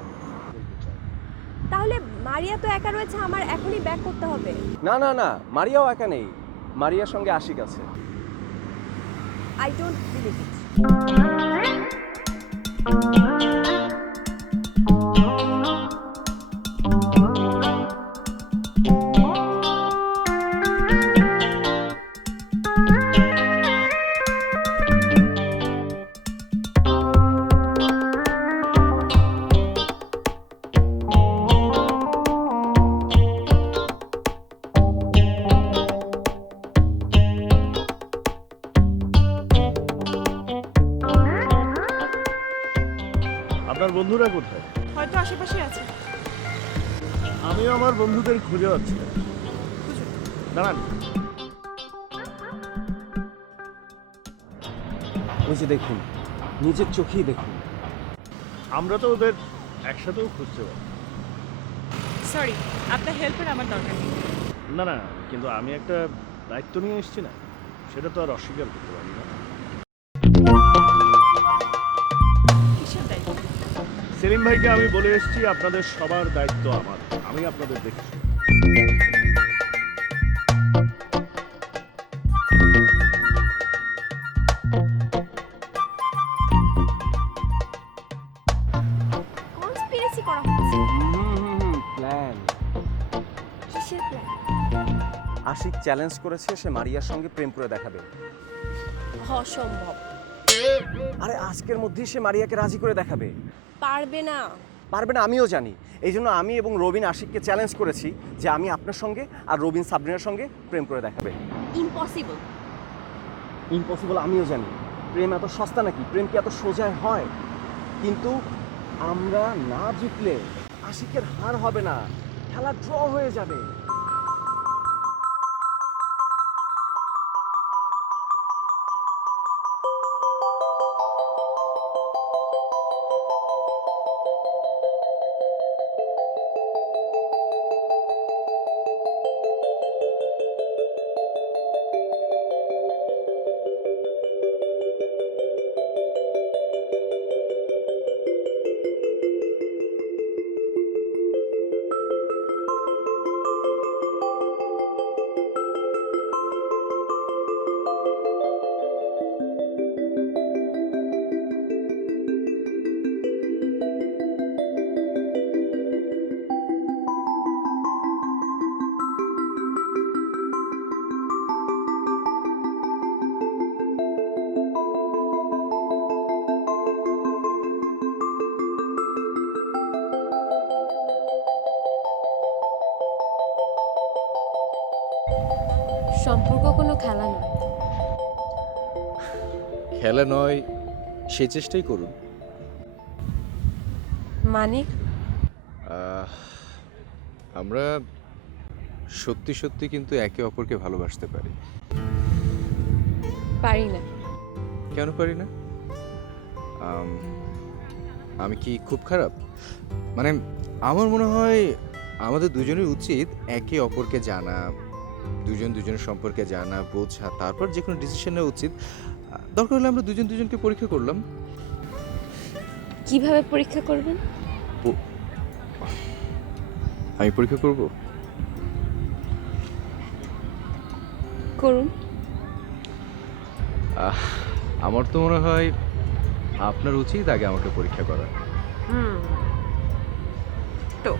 তাহলে মারিয়া তো একা রয়েছে, আমার এখনই ব্যাক করতে হবে। না না না, মারিয়াও একা নেই, মারিয়ার সঙ্গে আশিক আছে। I don't believe it. আপনার বন্ধুরা কোথায়? হয়তো আশেপাশে আছে। আমিও আমার বন্ধুদের খুঁজে পাচ্ছি না। দাঁড়ান, ওই যে দেখুন, নিজের চোখেই দেখুন। আমরা তো ওদের একসাথেও খুঁজতে পারি। সরি, আপনার হেল্পের আমার দরকার নেই। না না, কিন্তু আমি একটা দায়িত্ব নিয়ে এসেছি না, সেটা তো আর অস্বীকার করতে পারি না। কিসের দায়িত্ব? সেলিম ভাইকে আমি বলে এসেছি আপনাদের সবার দায়িত্ব আমার, আমি আপনাদের দেখছি। কনস্পিরেসি করা হচ্ছে। প্ল্যান। কিসের প্ল্যান? আশিক চ্যালেঞ্জ করেছে সে মারিয়ার সঙ্গে প্রেম করে দেখাবে। অসম্ভব। আরে আজকের মধ্যেই সে মারিয়াকে রাজি করে দেখাবে। পারবে না। পারবে না আমিও জানি, এই জন্য আমি এবং রবিন আশিককে চ্যালেঞ্জ করেছি যে আমি আপনার সঙ্গে আর রবিন সাবরিনার সঙ্গে প্রেম করে দেখাবে। ইম্পসিবল। ইম্পসিবল আমিও জানি। প্রেম এত সস্তা নাকি? প্রেম কি এত সোজা হয়? কিন্তু আমরা না জিতলে আশিকের হার হবে না, খেলা ড্র হয়ে যাবে। সম্পর্ক কোনো খেলা নয়। খেলা নয়, সেই চেষ্টাই করুন। মানে আহ, আমরা সত্যি সত্যি কিন্তু একে অপরকে ভালোবাসতে পারি। পারি না। কেন পারি না? আমি কি খুব খারাপ? মানে আমার মনে হয় আমাদের দুজনের উচিত একে অপরকে জানা, দুজন দুজনের সম্পর্কে জানা, বোঝা, তারপর যে কোনো ডিসিশন নেওয়া উচিত। দরকার হলে আমরা দুজন দুজনকে পরীক্ষা করলাম। কিভাবে পরীক্ষা করবেন? আমি পরীক্ষা করব? করুন। আমার তো মনে হয় আপনার উচিত আগে আমাকে পরীক্ষা করা। তো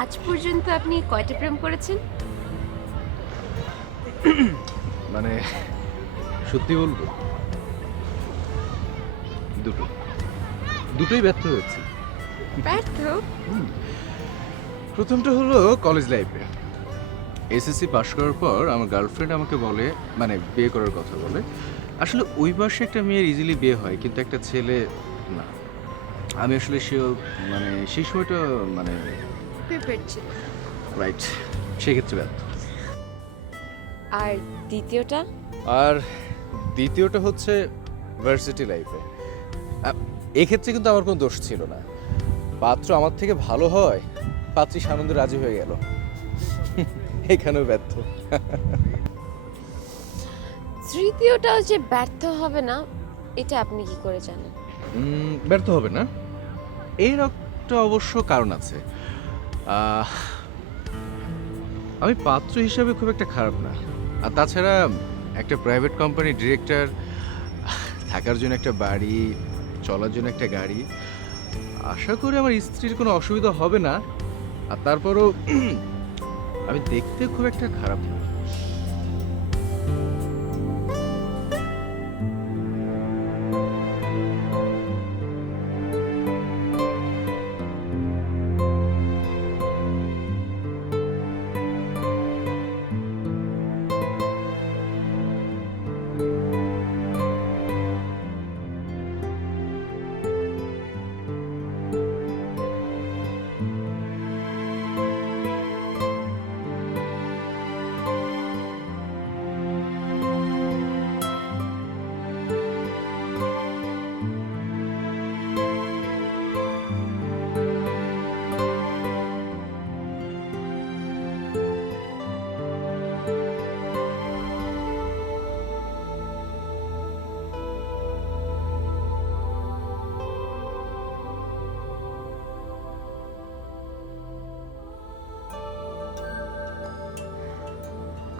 আজ পর্যন্ত আপনি কয়টা প্রেম করেছেন? মানে সত্যি বলবো, দুটোই ব্যর্থ হয়েছে। ব্যর্থ? প্রথমটা হলো কলেজ লাইফে। এসএসসি পাশ করার পর আমার গার্লফ্রেন্ড আমাকে বলে, মানে বিয়ে করার কথা বলে। আসলে ওই বয়সে একটা মেয়ের ইজিলি বিয়ে হয়, কিন্তু একটা ছেলে না। আমি আসলে মানে সেই সময়টা মানে প্রিপেয়ার ছিল। রাইট, সেক্ষেত্রে ব্যর্থ। আর দ্বিতীয়টা? আর দ্বিতীয়টা হচ্ছে ভার্সিটি লাইফে। এক্ষেত্রে কিন্তু আমার কোনো দোষ ছিল না। পাত্র আমার থেকে ভালো হয়, পাত্রী সানন্দে রাজি হয়ে গেল। এখানেও ব্যর্থ। তৃতীয়টাও যে ব্যর্থ হবে না, এটা আপনি কি করে জানেন? ব্যর্থ হবে না, এর একটা অবশ্য কারণ আছে। আমি পাত্র হিসাবে খুব একটা খারাপ না। আর তাছাড়া একটা প্রাইভেট কোম্পানির ডিরেক্টর, থাকার জন্য একটা বাড়ি, চলার জন্য একটা গাড়ি, আশা করি আমার স্ত্রীর কোনো অসুবিধা হবে না। আর তারপরও আমি দেখতে খুব একটা খারাপ না।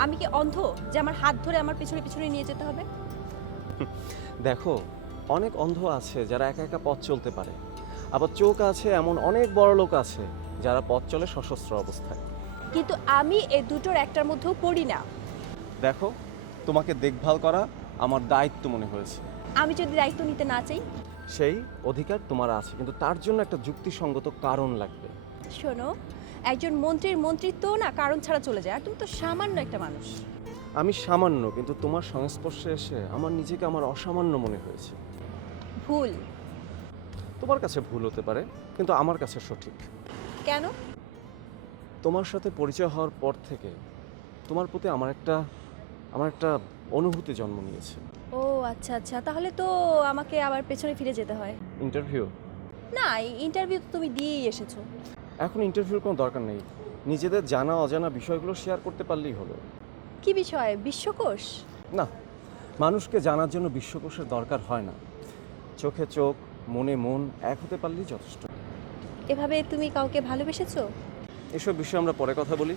আমি কি অন্ধ যে আমার হাত ধরে আমার পিছনে পিছনে নিয়ে যেতে হবে? দেখো, অনেক অন্ধ আছে যারা একা একা পথ চলতে পারে, আবার চোখ আছে এমন অনেক বড় লোক আছে যারা পথ চলে সশস্ত্র অবস্থায়। কিন্তু আমি এই দুটোর একটার মধ্যেও পড়ি না। দেখো, তোমাকে দেখভাল করা আমার দায়িত্ব মনে হয়েছে। আমি যদি দায়িত্ব নিতে না চাই? সেই অধিকার তোমার আছে, কিন্তু তার জন্য একটা যুক্তিসঙ্গত কারণ লাগবে। শোনো, একজন মন্ত্রীর মন্ত্রিত্ব না কারণ ছাড়া চলে যায়, আর তুমি তো সামান্য একটা মানুষ। আমি সামান্য, কিন্তু তোমার সংস্পর্শে এসে আমার নিজেকে আমার অসামান্য মনে হয়েছে। ভুল। তোমার কাছে ভুল হতে পারে, কিন্তু আমার কাছে সঠিক। কেন? তোমার সাথে পরিচয় হওয়ার পর থেকে তোমার প্রতি আমার একটা অনুভূতি জন্ম নিয়েছে। ও আচ্ছা আচ্ছা, তাহলে তো আমাকে আবার পেছনে ফিরে যেতে হয়। ইন্টারভিউ? না, ইন্টারভিউ তো তুমি দিয়েই এসেছো। এখন ইন্টারভিউর কোনো দরকার নেই, নিজেদের জানা অজানা বিষয়গুলো শেয়ার করতে পারলেই হলো। কি বিষয়? বিশ্বকোষ? না, মানুষকে জানার জন্য বিশ্বকোষের দরকার হয় না। চোখে চোখ, মনে মন এক হতে পারলেই যথেষ্ট। এভাবে তুমি কাউকে ভালোবেসেছো? এসব বিষয়ে আমরা পরে কথা বলি।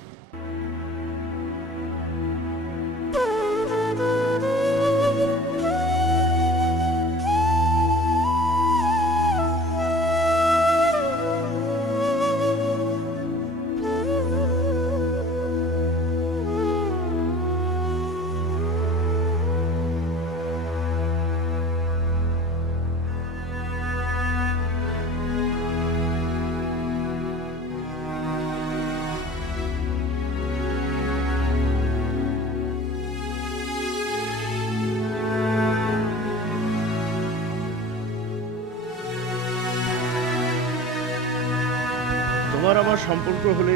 তোমার আমার সম্পর্ক হলে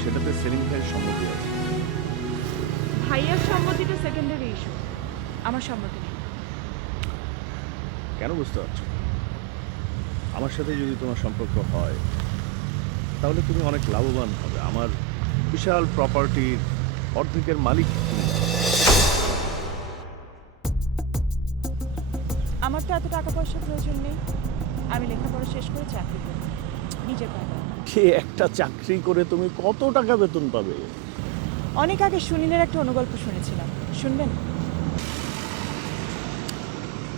সেটাতে সেলিম ভাইয়ের সম্মতি আছে। ভাইয়ার সম্মতিটা সেকেন্ডারি ইস্যু, আমার সম্মতি নেই। কেন বুঝতে পারছো? আমার সাথে যদি তোমার সম্পর্ক হয় তাহলে তুমি অনেক লাভবান হবে। আমার বিশাল প্রপার্টির অর্ধেকের মালিক তুমি হবে। আমার তো এত টাকা পয়সার প্রয়োজন নেই, আমি লেখাপড়া শেষ করে চাকরি করি, নিজের পায়ে দাঁড়াবো। কে একটা চাকরি করে তুমি কত টাকা বেতন পাবে? অনেক আগে সুনীলের একটা অনুগল্প শুনেছিলাম, শুনবেন?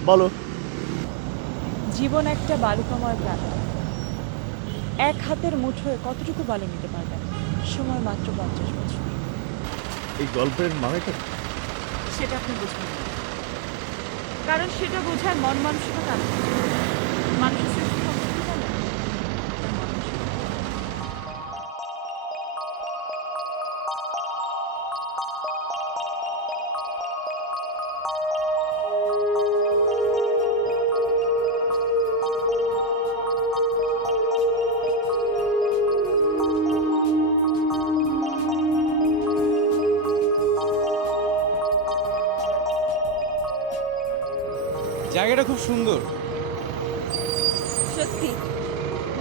বলো। জীবন একটা বালুকাময় প্রান্ত, এক হাতের মুঠোয় কতটুকু বালু নিতে পারবেন? সময় মাত্র 50 বছর। এই গল্পের মানেটা কি? সেটা আপনি বুঝবেন না, কারণ সেটা বোঝায় মন মানসিকতা। মানুষের শ্রেষ্ঠ সম্পত্তি জানেন? তার মন মানসিকতা। জায়গাটা খুব সুন্দর। সত্যি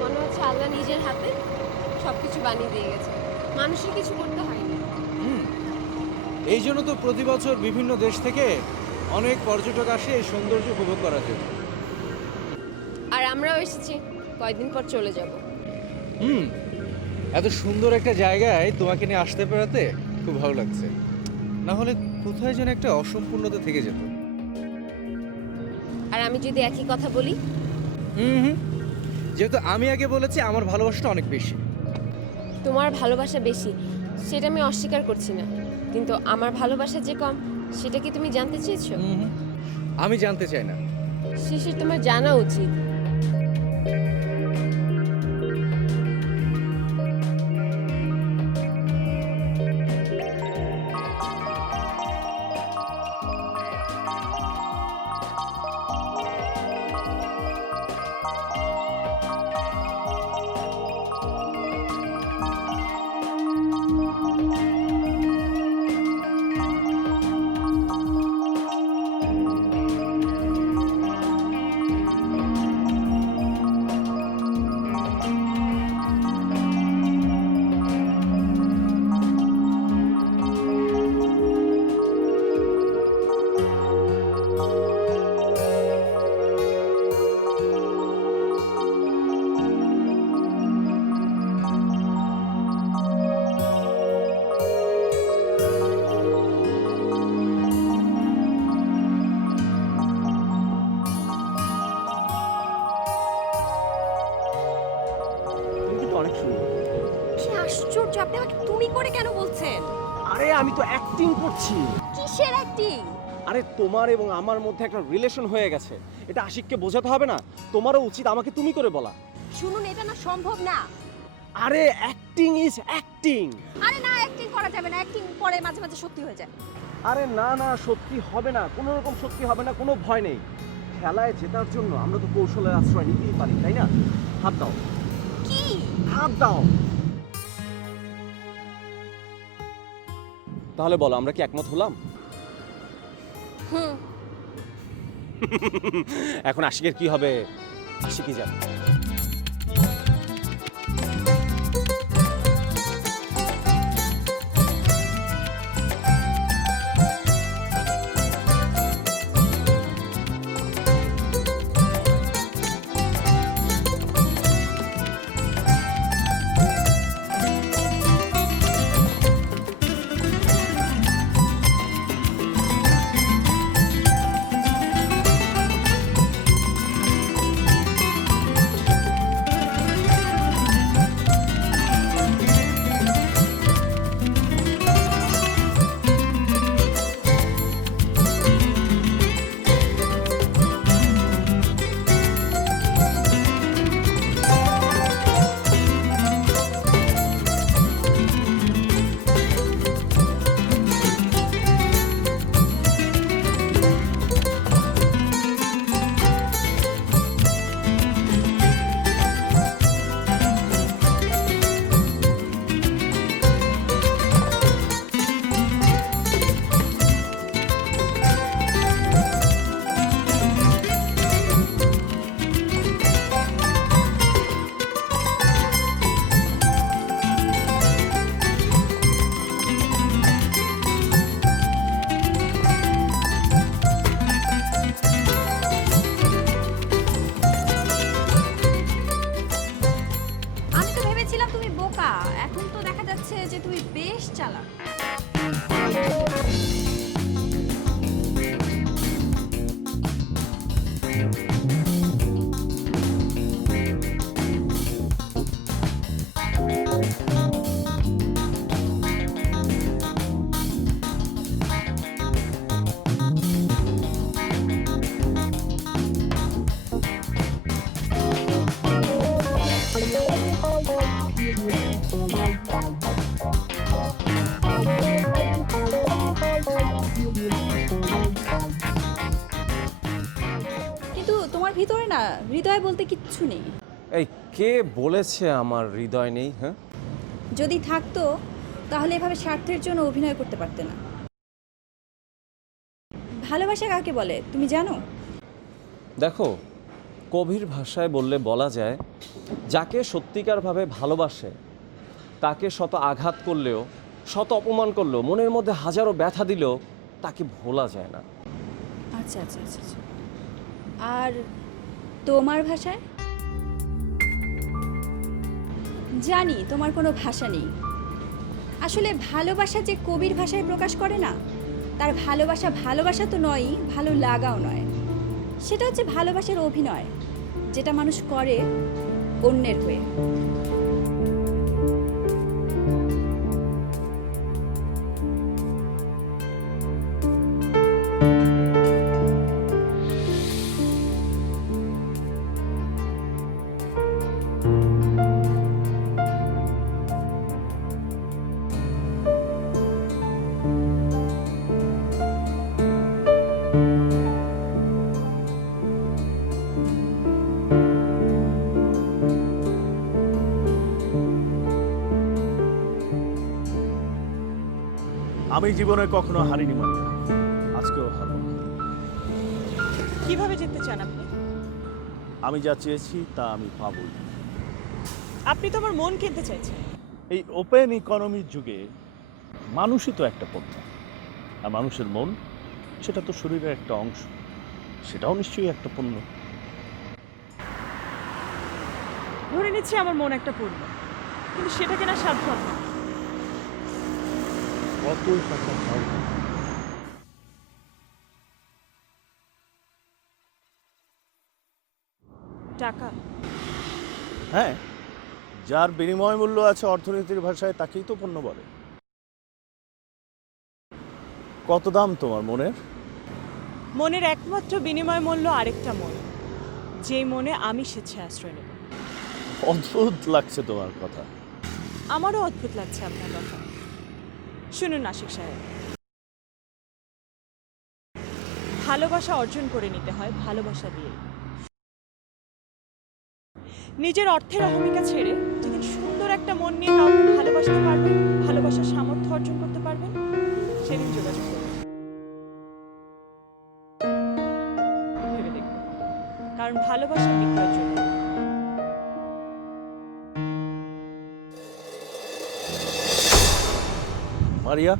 মনে হচ্ছে আল্লাহ নিজের হাতে সবকিছু বানিয়ে দিয়ে গেছে, মানুষের কিছু করতে হয়নি। এই জন্য তো প্রতি বছর বিভিন্ন দেশ থেকে অনেক পর্যটক আসে এই সৌন্দর্য উপভোগ করার জন্য। আর আমরাও এসেছি, কয়েকদিন পর চলে যাব। এত সুন্দর একটা জায়গায় তোমাকে নিয়ে আসতে পারাতে খুব ভালো লাগছে। না হলে কোথায় যেন একটা অসম্পূর্ণতা থেকে যেত। আর আমি যদি একই কথা বলি? যেহেতু আমি আগে বলেছি আমার ভালোবাসাটা অনেক বেশি। তোমার ভালোবাসা বেশি সেটা আমি অস্বীকার করছি না, কিন্তু আমার ভালোবাসা যে কম সেটা কি তুমি জানতে চেয়েছো? আমি জানতে চাই না। শিশির, তোমার জানা উচিত। তুমি কিন্তু অনেক সুন্দর। কি আশ্চর্য, আপনি আমাকে তুমি করে কেন বলছেন? আরে আমি তো অ্যাক্টিং করছি। কিসের অ্যাক্টিং? আরে তোমার এবং আমার মধ্যে একটা রিলেশন হয়ে গেছে, এটা আশিককে বোঝাতে হবে না? তোমারও উচিত আমাকে তুমি করে বলা। শুনুন, এটা না সম্ভব না। আরে অ্যাক্টিং ইজ অ্যাক্টিং। আরে না, অ্যাক্টিং করা যাবে না, অ্যাক্টিং পরে মাঝে মাঝে সত্যি হয়ে যায়। আরে না না, সত্যি হবে না, কোনো রকম সত্যি হবে না, কোনো ভয় নেই। খেলায় জেতার জন্য আমরা তো কৌশলের আশ্রয় নিতেই পারি, তাই না? হাত দাও। কি? হাত দাও। তাহলে বলো, আমরা কি একমত হলাম? এখন আশিকের কি হবে? আশিকই জানে। ভেবেছিলাম তুমি বোকা, এখন তো দেখা যাচ্ছে যে তুমি বেশ চালাক। কিন্তু তোমার ভিতরে না হৃদয় বলতে কিচ্ছু নেই। এই কে বলেছে আমার হৃদয় নেই? হ্যাঁ, যদি থাকতো তাহলে এভাবে স্বার্থের জন্য অভিনয় করতে পারতে না। ভালোবাসা কাকে বলে তুমি জানো? দেখো, কবির ভাষায় বললে বলা যায়, যাকে সত্যিকারভাবে ভালোবাসে তাকে শত আঘাত করলেও, শত অপমান করলেও, মনের মধ্যে হাজারো ব্যথা দিলেও তাকে ভোলা যায় না। আচ্ছা আচ্ছা আচ্ছা আচ্ছা। আর তোমার ভাষায়? জানি তোমার কোনো ভাষা নেই। আসলে ভালোবাসা যে কবির ভাষায় প্রকাশ করে না, তার ভালোবাসা ভালোবাসা তো নয়ই, ভালো লাগাও নয়। সেটা হচ্ছে ভালোবাসার অভিনয়, যেটা মানুষ করে অন্যের হয়ে। আমি জীবনে কখনো হারিনি মারিয়া, আজকেও হারব না। কিভাবে জিততে চান আপনি? আমি যা চেয়েছি তা আমি পাবই। আপনি তো আমার মন কিনতে চাইছেন। এই ওপেন ইকোনমির যুগে মানুষই তো একটা পণ্য, আর মানুষের মন সেটা তো শরীরের একটা অংশ, সেটাও নিশ্চয়ই একটা পণ্য। ধরে নিচ্ছি আমার মন একটা পূর্ণ, কিন্তু সেটা কেনা সাধ্য আপনার। কতই টাকা চাও? টাকা? হ্যাঁ, যার বিনিময় মূল্য আছে অর্থনীতির ভাষায় তাকেই তো পণ্য বলে। কত দাম তোমার মনের? মনের একমাত্র বিনিময় মূল্য আরেকটা মন, যেই মনে আমি স্বেচ্ছায় আশ্রয় নেব। অদ্ভুত লাগছে তোমার কথা। আমারও অদ্ভুত লাগছে আপনার কথা। শুনুন নাসিক সাহেব, ভালোবাসা অর্জন করে নিতে হয় ভালোবাসা দিয়ে। নিজের অর্থের অহমিকা ছেড়ে যেদিন সুন্দর একটা মন নিয়ে কাউকে ভালোবাসতে পারবেন, ভালোবাসার সামর্থ্য অর্জন করতে পারবেন, সেদিন যোগাযোগ করবেন। ভেবে দেখবেন, কারণ ভালোবাসা বিক্রয়ের জন্য। মারিয়া,